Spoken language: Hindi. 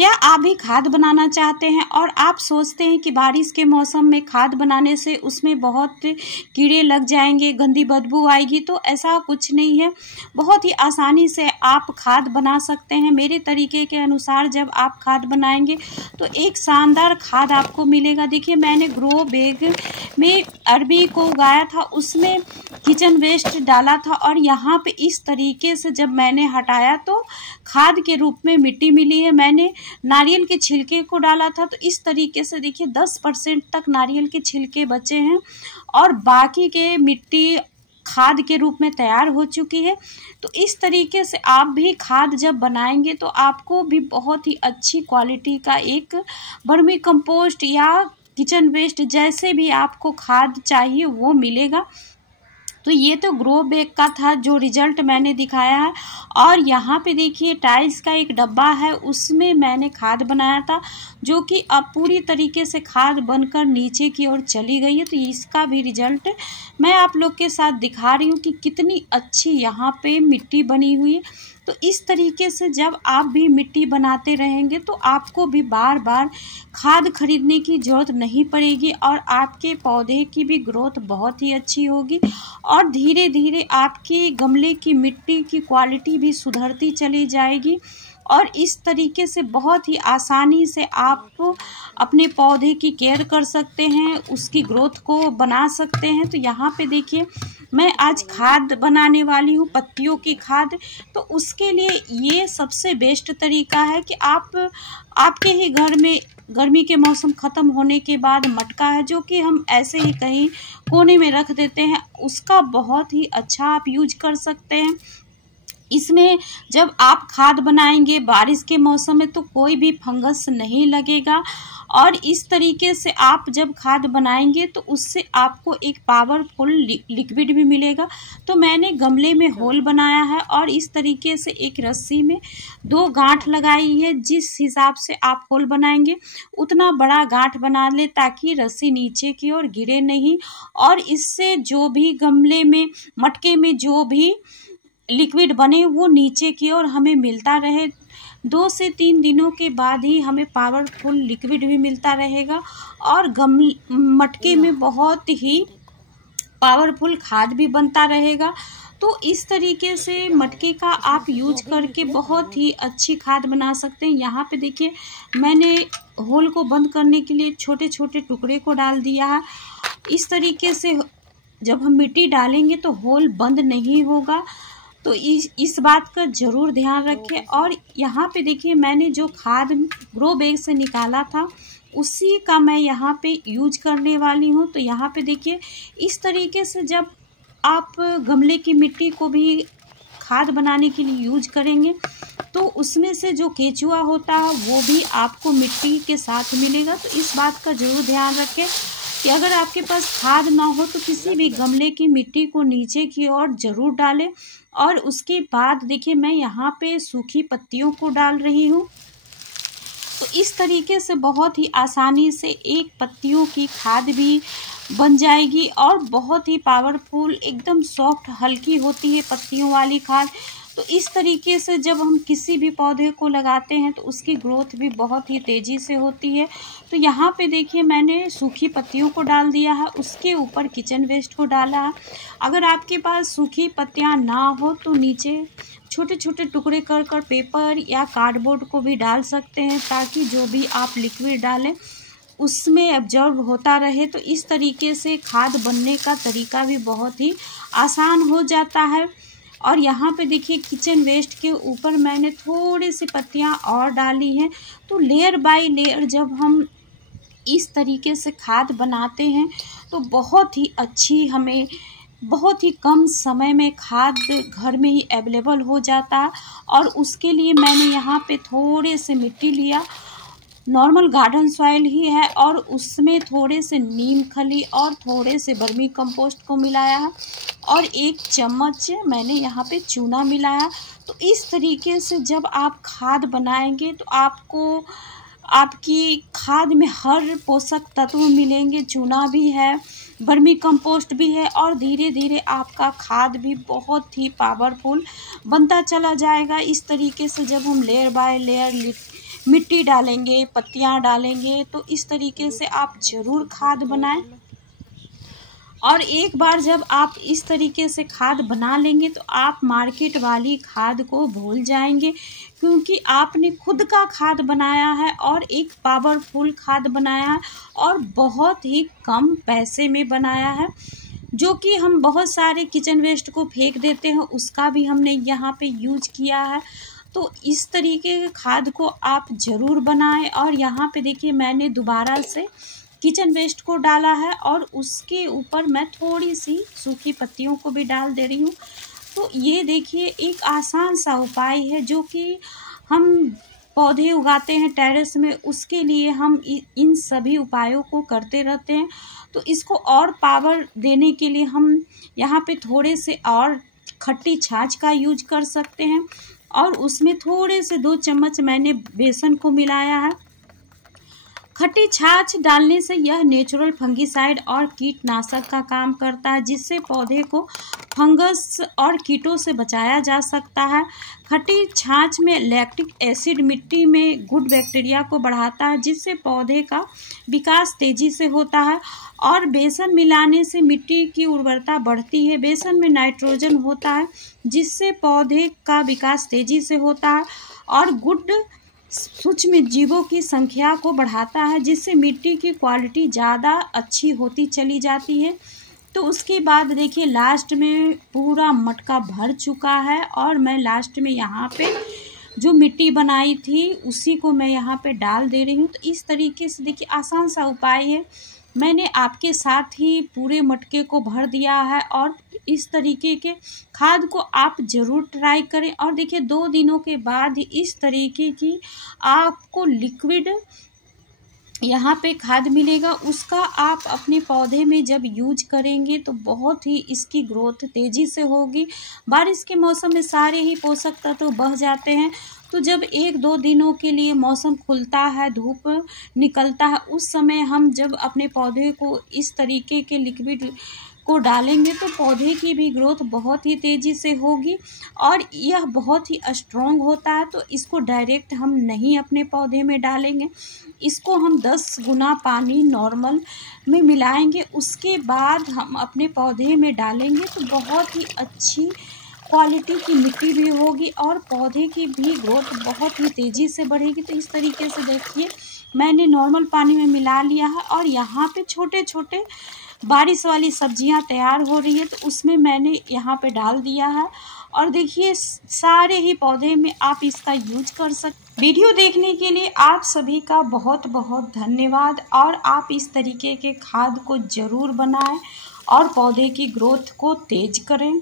क्या आप भी खाद बनाना चाहते हैं और आप सोचते हैं कि बारिश के मौसम में खाद बनाने से उसमें बहुत कीड़े लग जाएंगे, गंदी बदबू आएगी? तो ऐसा कुछ नहीं है। बहुत ही आसानी से आप खाद बना सकते हैं। मेरे तरीके के अनुसार जब आप खाद बनाएंगे तो एक शानदार खाद आपको मिलेगा। देखिए, मैंने ग्रो बैग में अरबी को उगाया था, उसमें किचन वेस्ट डाला था और यहाँ पे इस तरीके से जब मैंने हटाया तो खाद के रूप में मिट्टी मिली है। मैंने नारियल के छिलके को डाला था तो इस तरीके से देखिए 10% तक नारियल के छिलके बचे हैं और बाकी के मिट्टी खाद के रूप में तैयार हो चुकी है। तो इस तरीके से आप भी खाद जब बनाएंगे तो आपको भी बहुत ही अच्छी क्वालिटी का एक वर्मी कंपोस्ट या किचन वेस्ट जैसे भी आपको खाद चाहिए वो मिलेगा। तो ये तो ग्रो बैग का था जो रिजल्ट मैंने दिखाया है। और यहाँ पे देखिए टाइल्स का एक डब्बा है, उसमें मैंने खाद बनाया था जो कि अब पूरी तरीके से खाद बनकर नीचे की ओर चली गई है। तो इसका भी रिजल्ट मैं आप लोग के साथ दिखा रही हूँ कि कितनी अच्छी यहाँ पे मिट्टी बनी हुई है। तो इस तरीके से जब आप भी मिट्टी बनाते रहेंगे तो आपको भी बार बार खाद खरीदने की ज़रूरत नहीं पड़ेगी और आपके पौधे की भी ग्रोथ बहुत ही अच्छी होगी और धीरे धीरे आपके गमले की मिट्टी की क्वालिटी भी सुधरती चली जाएगी। और इस तरीके से बहुत ही आसानी से आप अपने पौधे की केयर कर सकते हैं, उसकी ग्रोथ को बना सकते हैं। तो यहाँ पे देखिए मैं आज खाद बनाने वाली हूँ, पत्तियों की खाद। तो उसके लिए ये सबसे बेस्ट तरीका है कि आप आपके ही घर में गर्मी के मौसम ख़त्म होने के बाद मटका है जो कि हम ऐसे ही कहीं कोने में रख देते हैं, उसका बहुत ही अच्छा आप यूज कर सकते हैं। इसमें जब आप खाद बनाएंगे बारिश के मौसम में तो कोई भी फंगस नहीं लगेगा और इस तरीके से आप जब खाद बनाएंगे तो उससे आपको एक पावरफुल लिक्विड भी मिलेगा। तो मैंने गमले में होल बनाया है और इस तरीके से एक रस्सी में 2 गांठ लगाई है। जिस हिसाब से आप होल बनाएंगे उतना बड़ा गांठ बना ले ताकि रस्सी नीचे की ओर गिरे नहीं और इससे जो भी गमले में मटके में जो भी लिक्विड बने वो नीचे की ओर हमें मिलता रहे। 2 से 3 दिनों के बाद ही हमें पावरफुल लिक्विड भी मिलता रहेगा और मटके में बहुत ही पावरफुल खाद भी बनता रहेगा। तो इस तरीके से मटके का आप यूज करके बहुत ही अच्छी खाद बना सकते हैं। यहाँ पे देखिए मैंने होल को बंद करने के लिए छोटे छोटे टुकड़े को डाल दिया है। इस तरीके से जब हम मिट्टी डालेंगे तो होल बंद नहीं होगा, तो इस बात का ज़रूर ध्यान रखें। और यहाँ पे देखिए मैंने जो खाद ग्रो बैग से निकाला था उसी का मैं यहाँ पे यूज करने वाली हूँ। तो यहाँ पे देखिए इस तरीके से जब आप गमले की मिट्टी को भी खाद बनाने के लिए यूज करेंगे तो उसमें से जो केचुआ होता है वो भी आपको मिट्टी के साथ मिलेगा। तो इस बात का ज़रूर ध्यान रखें कि अगर आपके पास खाद ना हो तो किसी भी गमले की मिट्टी को नीचे की ओर ज़रूर डालें। और उसके बाद देखिए मैं यहाँ पे सूखी पत्तियों को डाल रही हूँ। तो इस तरीके से बहुत ही आसानी से एक पत्तियों की खाद भी बन जाएगी और बहुत ही पावरफुल एकदम सॉफ्ट हल्की होती है पत्तियों वाली खाद। तो इस तरीके से जब हम किसी भी पौधे को लगाते हैं तो उसकी ग्रोथ भी बहुत ही तेज़ी से होती है। तो यहाँ पे देखिए मैंने सूखी पत्तियों को डाल दिया है, उसके ऊपर किचन वेस्ट को डाला है। अगर आपके पास सूखी पत्तियाँ ना हो तो नीचे छोटे छोटे टुकड़े कर कर पेपर या कार्डबोर्ड को भी डाल सकते हैं ताकि जो भी आप लिक्विड डालें उसमें एब्जॉर्ब होता रहे। तो इस तरीके से खाद बनने का तरीका भी बहुत ही आसान हो जाता है। और यहाँ पे देखिए किचन वेस्ट के ऊपर मैंने थोड़ी सी पत्तियाँ और डाली हैं। तो लेयर बाय लेयर जब हम इस तरीके से खाद बनाते हैं तो बहुत ही अच्छी हमें बहुत ही कम समय में खाद घर में ही अवेलेबल हो जाता है। और उसके लिए मैंने यहाँ पे थोड़े से मिट्टी लिया, नॉर्मल गार्डन सॉइल ही है, और उसमें थोड़े से नीम खली और थोड़े से वर्मी कंपोस्ट को मिलाया है और 1 चम्मच मैंने यहाँ पे चूना मिलाया। तो इस तरीके से जब आप खाद बनाएंगे तो आपको आपकी खाद में हर पोषक तत्व मिलेंगे। चूना भी है, वर्मी कंपोस्ट भी है और धीरे धीरे आपका खाद भी बहुत ही पावरफुल बनता चला जाएगा। इस तरीके से जब हम लेयर बाय लेयर मिट्टी डालेंगे, पत्तियां डालेंगे, तो इस तरीके से आप ज़रूर खाद बनाएं। और एक बार जब आप इस तरीके से खाद बना लेंगे तो आप मार्केट वाली खाद को भूल जाएंगे, क्योंकि आपने खुद का खाद बनाया है और एक पावरफुल खाद बनाया है और बहुत ही कम पैसे में बनाया है। जो कि हम बहुत सारे किचन वेस्ट को फेंक देते हैं, उसका भी हमने यहाँ पे यूज किया है। तो इस तरीके के खाद को आप ज़रूर बनाएं। और यहाँ पे देखिए मैंने दोबारा से किचन वेस्ट को डाला है और उसके ऊपर मैं थोड़ी सी सूखी पत्तियों को भी डाल दे रही हूँ। तो ये देखिए एक आसान सा उपाय है जो कि हम पौधे उगाते हैं टेरेस में, उसके लिए हम इन सभी उपायों को करते रहते हैं। तो इसको और पावर देने के लिए हम यहाँ पे थोड़े से और खट्टी छाछ का यूज कर सकते हैं और उसमें थोड़े से 2 चम्मच मैंने बेसन को मिलाया है। खट्टी छाछ डालने से यह नेचुरल फंगिसाइड और कीटनाशक का काम करता है, जिससे पौधे को फंगस और कीटों से बचाया जा सकता है। खट्टी छाछ में लैक्टिक एसिड मिट्टी में गुड बैक्टीरिया को बढ़ाता है, जिससे पौधे का विकास तेजी से होता है। और बेसन मिलाने से मिट्टी की उर्वरता बढ़ती है। बेसन में नाइट्रोजन होता है, जिससे पौधे का विकास तेजी से होता है और गुड सूक्ष्म जीवों की संख्या को बढ़ाता है, जिससे मिट्टी की क्वालिटी ज़्यादा अच्छी होती चली जाती है। तो उसके बाद देखिए लास्ट में पूरा मटका भर चुका है और मैं लास्ट में यहाँ पे जो मिट्टी बनाई थी उसी को मैं यहाँ पे डाल दे रही हूँ। तो इस तरीके से देखिए आसान सा उपाय है, मैंने आपके साथ ही पूरे मटके को भर दिया है। और इस तरीके के खाद को आप ज़रूर ट्राई करें और देखिए 2 दिनों के बाद इस तरीके की आपको लिक्विड यहाँ पे खाद मिलेगा। उसका आप अपने पौधे में जब यूज करेंगे तो बहुत ही इसकी ग्रोथ तेज़ी से होगी। बारिश के मौसम में सारे ही पोषक तत्व बह जाते हैं, तो जब 1-2 दिनों के लिए मौसम खुलता है, धूप निकलता है, उस समय हम जब अपने पौधे को इस तरीके के लिक्विड को डालेंगे तो पौधे की भी ग्रोथ बहुत ही तेज़ी से होगी और यह बहुत ही स्ट्रॉन्ग होता है। तो इसको डायरेक्ट हम नहीं अपने पौधे में डालेंगे, इसको हम 10 गुना पानी नॉर्मल में मिलाएंगे, उसके बाद हम अपने पौधे में डालेंगे तो बहुत ही अच्छी क्वालिटी की मिट्टी भी होगी और पौधे की भी ग्रोथ बहुत ही तेज़ी से बढ़ेगी। तो इस तरीके से देखिए मैंने नॉर्मल पानी में मिला लिया है और यहाँ पे छोटे छोटे बारिश वाली सब्जियां तैयार हो रही है, तो उसमें मैंने यहाँ पे डाल दिया है। और देखिए सारे ही पौधे में आप इसका यूज कर सकते। वीडियो देखने के लिए आप सभी का बहुत बहुत धन्यवाद। और आप इस तरीके के खाद को ज़रूर बनाएं और पौधे की ग्रोथ को तेज करें।